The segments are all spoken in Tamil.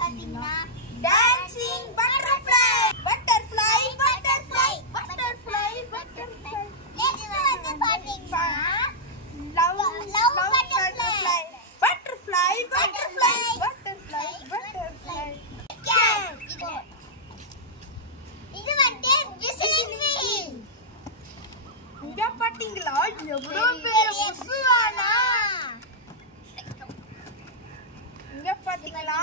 பாத்தீங்கன்னா dancing butterfly butterfly butterfly butterfly butterfly. Next வந்து பாத்தீங்கன்னா love butterfly butterfly butterfly butterfly butterfly. இது வந்து விசிலிங் வீல். இங்க பாத்தீங்களா எவ்வளவு பெரிய புசுவானா. இங்க பாத்தீங்களா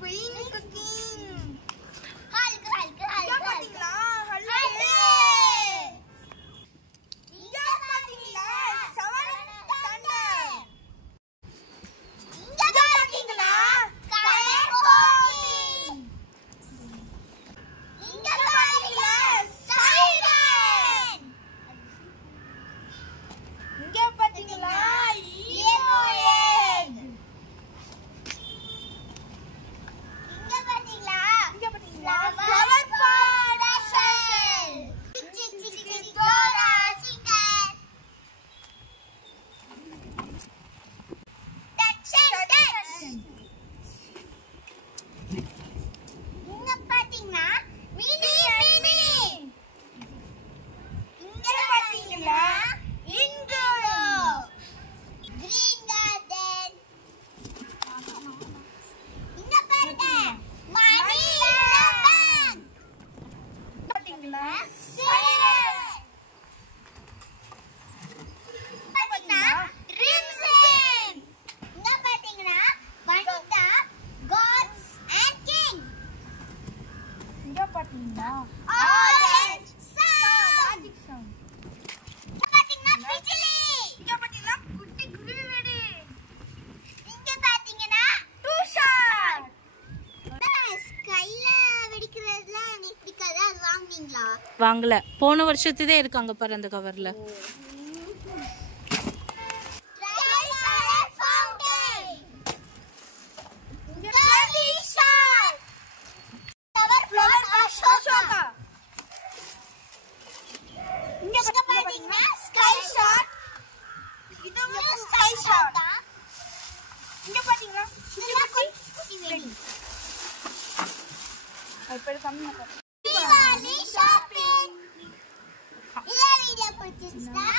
queen cooking. Hulk Hulk Hulk. இங்க பாத்தீங்களா ஹல்க். இங்க பாத்தீங்களா செவன் தண்டர். இங்க பாத்தீங்களா கலர் கோட்டிங். இங்க பாத்தீங்களா சைரன். இங்க பாத்தீங்களா ஈகோ எக். இங்க பாத்தீங்களா ஃப்ளவர் பாட் ரஷல். டோரா சிங்கர். Touch and touch. இங்க பாத்தீங்கன்னா மினி மினி. இங்க பாத்தீங்களா இண்டோரோ கிரீன் கார்டன். இங்க பாருங்க மணி லெமன். பாத்தீங்களா சைரன். பாத்தீங்களா ரிம்சன். இங்க பாத்தீங்கன்னா வனிதா காட்ஸ் அண்ட் கிங். இங்க பாத்தீங்களா ஆரஞ்ச் மேஜிக் சவுண்ட். இங்க பாத்தீங்கன்னா பிஜிலி. இங்க பாத்தீங்கன்னா குட்டி குருவி. இங்க பாத்தீங்கன்னா டூ ஷாட். ஸ்கைல வெடிக்கிறதுல நீ பிடிக்காத அது வாங்குனீங்களா? வாங்கல, போன வருஷத்துதே இருக்கு அங்க பாரு அந்த கவர்ல. இங்க பாத்தீங்கன்னா ஸ்கை ஷாட். இதுவும் ஸ்கை ஷாட். இங்க பாத்தீங்கன்னா குட்டி வெடி. இப்ப கம்மி பண்ணு. ஷாப்பிங். இந்த வீடியோ பிடிச்சிருந்தா